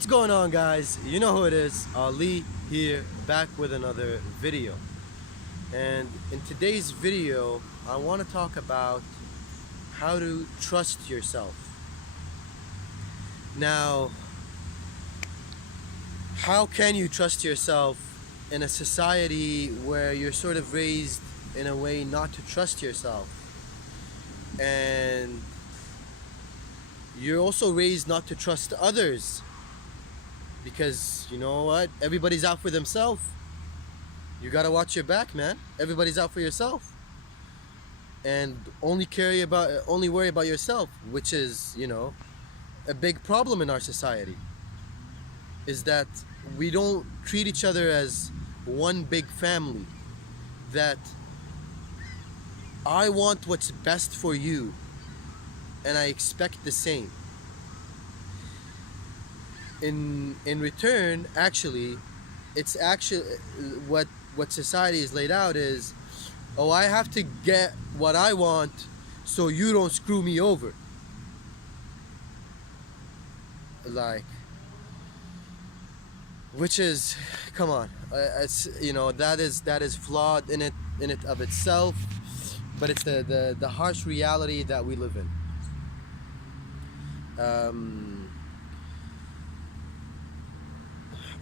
What's going on, guys? You know who it is. Ali here, back with another video. And in today's video, I want to talk about how to trust yourself. Now, how can you trust yourself in a society where you're sort of raised in a way not to trust yourself? And you're also raised not to trust others, because you know what, everybody's out for themselves. You gotta watch your back, man. Everybody's out for yourself, and only worry about yourself, which is, you know, a big problem in our society, is that we don't treat each other as one big family. That I want what's best for you, and I expect the same. In return, actually, it's actually what society is laid out is, oh, I have to get what I want so you don't screw me over. Like, which is, come on, it's, you know, that is flawed in it of itself, but it's the harsh reality that we live in.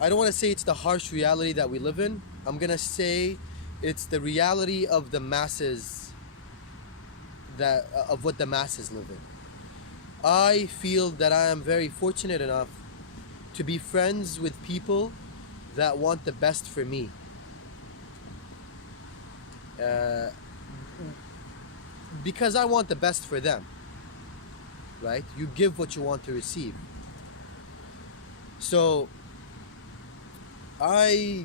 I don't want to say it's the harsh reality that we live in. I'm gonna say it's the reality of the masses, of what the masses live in. I feel that I am very fortunate enough to be friends with people that want the best for me. Because I want the best for them, right? You give what you want to receive. So I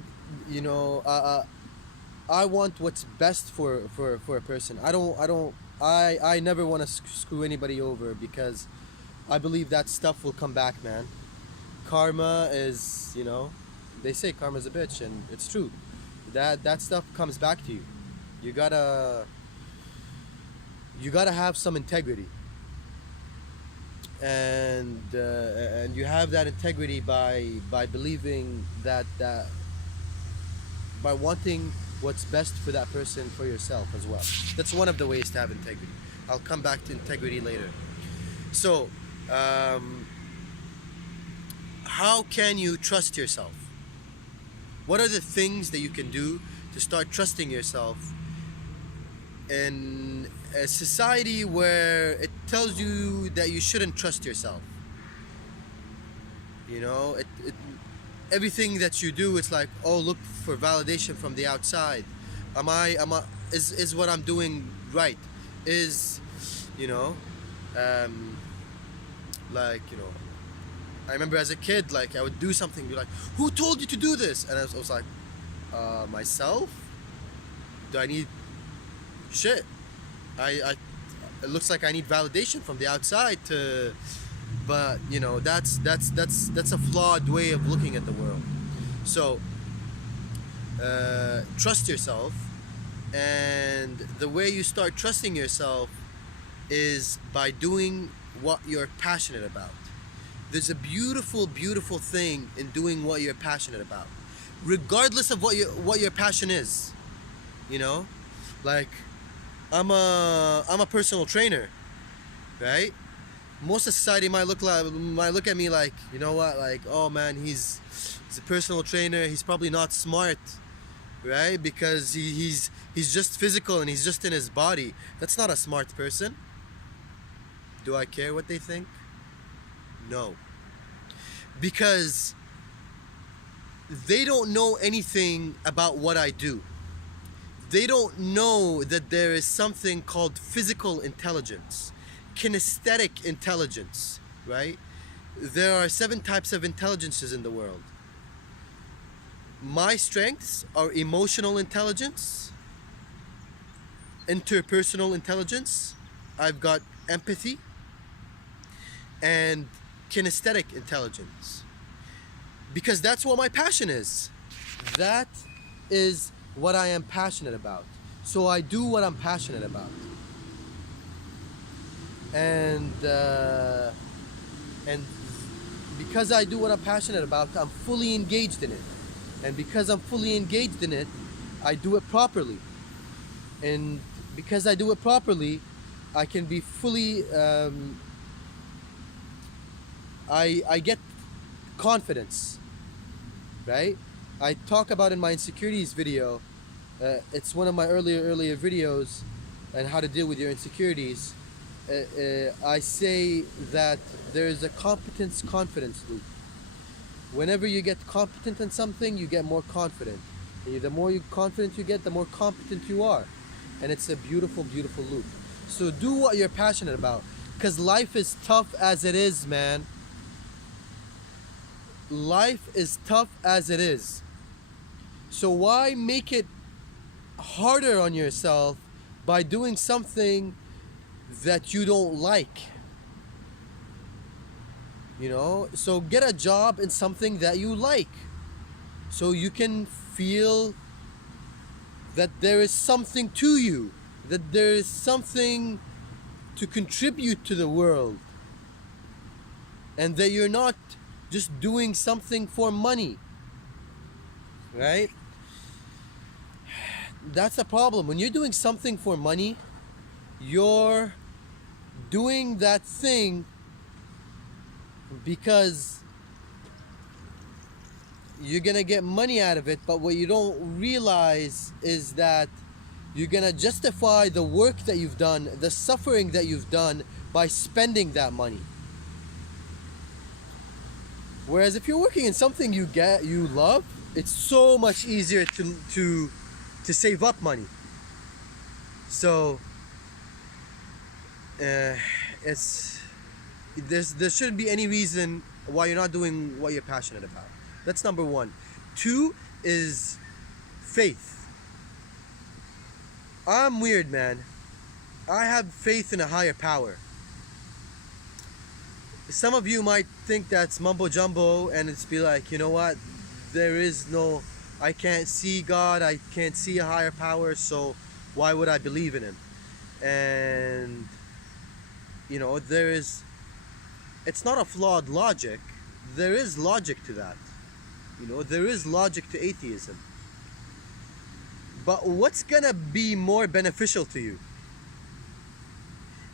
want what's best for a person. I never want to screw anybody over, because I believe that stuff will come back, man. Karma is, you know, they say karma's a bitch, and it's true. That stuff comes back to you. You gotta have some integrity, and you have that integrity by believing that by wanting what's best for that person, for yourself as well. That's one of the ways to have integrity. I'll come back to integrity later. So how can you trust yourself? What are the things that you can do to start trusting yourself in a society where it tells you that you shouldn't trust yourself? You know, everything that you do, it's like, oh, look for validation from the outside. Is what I'm doing right? Is, you know, like, you know, I remember as a kid, like, I would do something, be like, who told you to do this? And I was like, myself? Do I need shit? It looks like I need validation from the outside to, but you know, that's a flawed way of looking at the world. So trust yourself, and the way you start trusting yourself is by doing what you're passionate about. There's a beautiful thing in doing what you're passionate about, regardless of what your passion is. You know, like, I'm a personal trainer, right? Most of society might look at me like, you know what, like, oh man, he's a personal trainer, he's probably not smart, right? Because he's just physical and he's just in his body. That's not a smart person. Do I care what they think? No. Because they don't know anything about what I do. They don't know that there is something called physical intelligence, kinesthetic intelligence, right? There are 7 types of intelligences in the world. My strengths are emotional intelligence, interpersonal intelligence, I've got empathy, and kinesthetic intelligence. Because that's what my passion is. That is what I am passionate about. So I do what I'm passionate about. And because I do what I'm passionate about, I'm fully engaged in it. And because I'm fully engaged in it, I do it properly. And because I do it properly, I can be fully, I get confidence, right? I talk about in my insecurities video, it's one of my earlier videos, and how to deal with your insecurities. I say that there is a competence confidence loop. Whenever you get competent in something, you get more confident. And the more confident you get, the more competent you are. And it's a beautiful, beautiful loop. So do what you're passionate about. Because life is tough as it is, man. Life is tough as it is. So why make it harder on yourself by doing something that you don't like? You know, so get a job in something that you like, so you can feel that there is something to you, that there is something to contribute to the world, and that you're not just doing something for money, right? That's the problem. When you're doing something for money, you're doing that thing because you're gonna get money out of it, but what you don't realize is that you're gonna justify the work that you've done, the suffering that you've done, by spending that money. Whereas if you're working in something you love, it's so much easier to save up money. So there shouldn't be any reason why you're not doing what you're passionate about. That's number one. Two is faith. I'm weird, man. I have faith in a higher power. Some of you might think that's mumbo jumbo, and it's be like, you know what, I can't see God, I can't see a higher power, so why would I believe in him? And you know, it's not a flawed logic. There is logic to that. You know, there is logic to atheism. But what's gonna be more beneficial to you?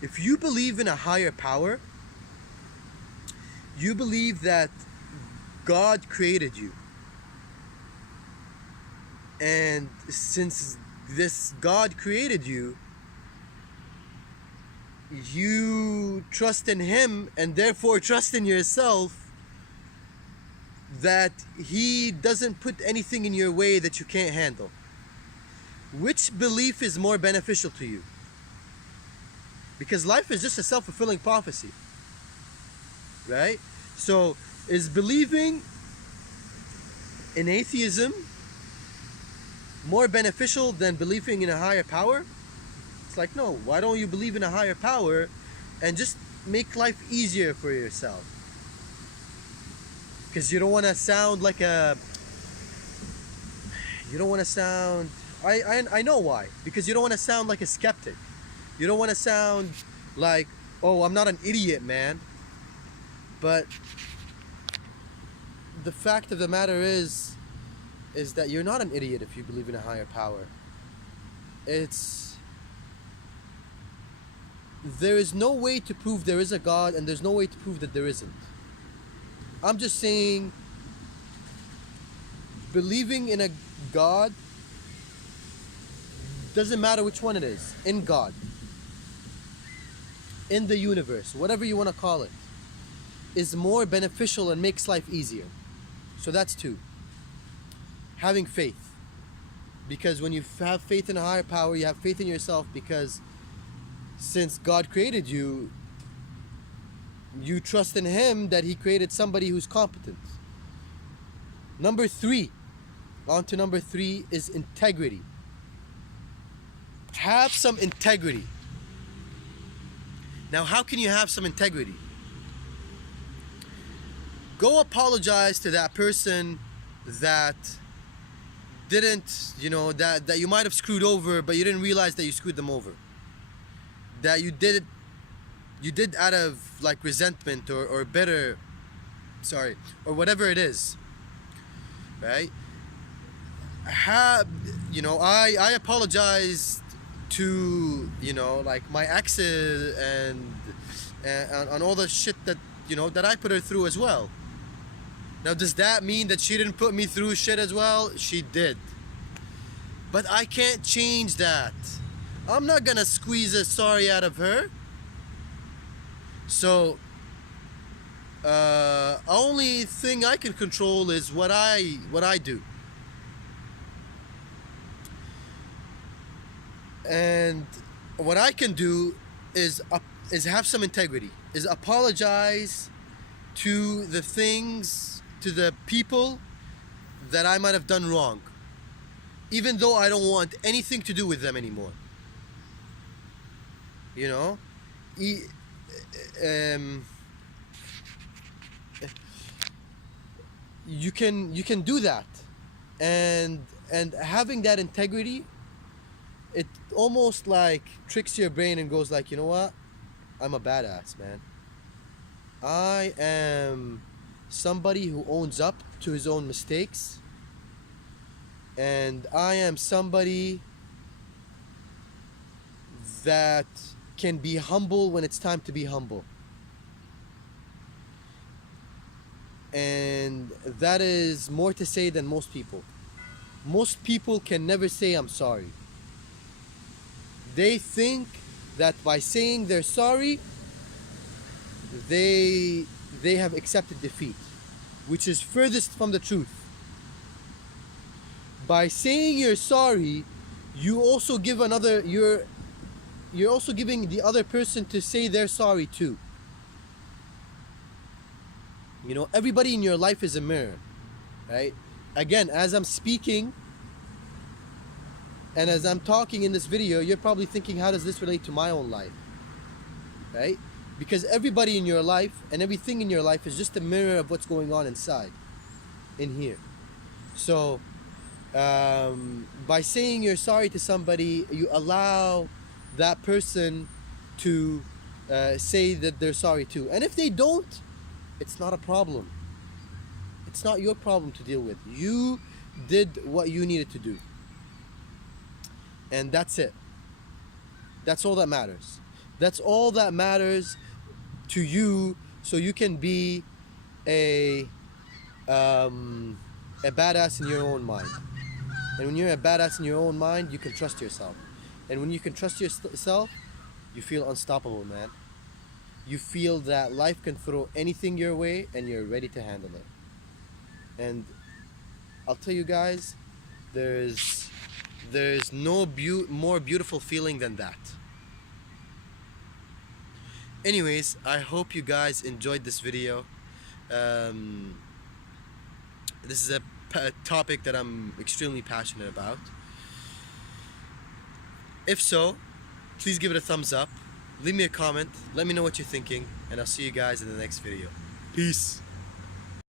If you believe in a higher power, you believe that God created you. And since this God created you, you trust in him, and therefore trust in yourself, that he doesn't put anything in your way that you can't handle. Which belief is more beneficial to you? Because life is just a self-fulfilling prophecy, right? So is believing in atheism more beneficial than believing in a higher power? It's like, no, why don't you believe in a higher power and just make life easier for yourself? Because you don't want to sound like I know why. Because you don't want to sound like a skeptic. You don't want to sound like, oh, I'm not an idiot, man. But the fact of the matter is that you're not an idiot if you believe in a higher power. There is no way to prove there is a God, and there's no way to prove that there isn't. I'm just saying, believing in a God, doesn't matter which one it is, in God, in the universe, whatever you want to call it, is more beneficial and makes life easier. So that's two. Having faith. Because when you have faith in a higher power, you have faith in yourself, because since God created you, you trust in him that he created somebody who's competent. Number three, on to number three, is integrity. Have some integrity. Now, how can you have some integrity? Go apologize to that person that didn't, that you might have screwed over, but you didn't realize that you screwed them over. That you did out of like resentment or bitter sorry, or whatever it is, right? I apologized to, like, my exes, and on all the shit that, that I put her through as well. Now, does that mean that she didn't put me through shit as well? She did. But I can't change that. I'm not gonna squeeze a sorry out of her. So, only thing I can control is what I do. And what I can do is have some integrity, is apologize to the things, to the people that I might have done wrong, even though I don't want anything to do with them anymore. You know, you can do that, and having that integrity, it almost like tricks your brain and goes like, you know what? I'm a badass, man. I am somebody who owns up to his own mistakes, and I am somebody that can be humble when it's time to be humble. And that is more to say than most people. Most people can never say I'm sorry. They think that by saying they're sorry, they have accepted defeat, which is furthest from the truth. By saying you're sorry, you also give you're also giving the other person to say they're sorry too. Everybody in your life is a mirror, right? Again, as I'm speaking and as I'm talking in this video, you're probably thinking, how does this relate to my own life? Right? Because everybody in your life and everything in your life is just a mirror of what's going on inside, in here. So, by saying you're sorry to somebody, you allow that person to say that they're sorry too. And if they don't, it's not a problem. It's not your problem to deal with. You did what you needed to do. And that's it. That's all that matters. That's all that matters to you, so you can be a badass in your own mind. And when you're a badass in your own mind, you can trust yourself. And when you can trust yourself, you feel unstoppable, man. You feel that life can throw anything your way and you're ready to handle it. And I'll tell you guys, there's no more beautiful feeling than that. Anyways, I hope you guys enjoyed this video. This is a topic that I'm extremely passionate about. If so, please give it a thumbs up. Leave me a comment. Let me know what you're thinking. And I'll see you guys in the next video. Peace.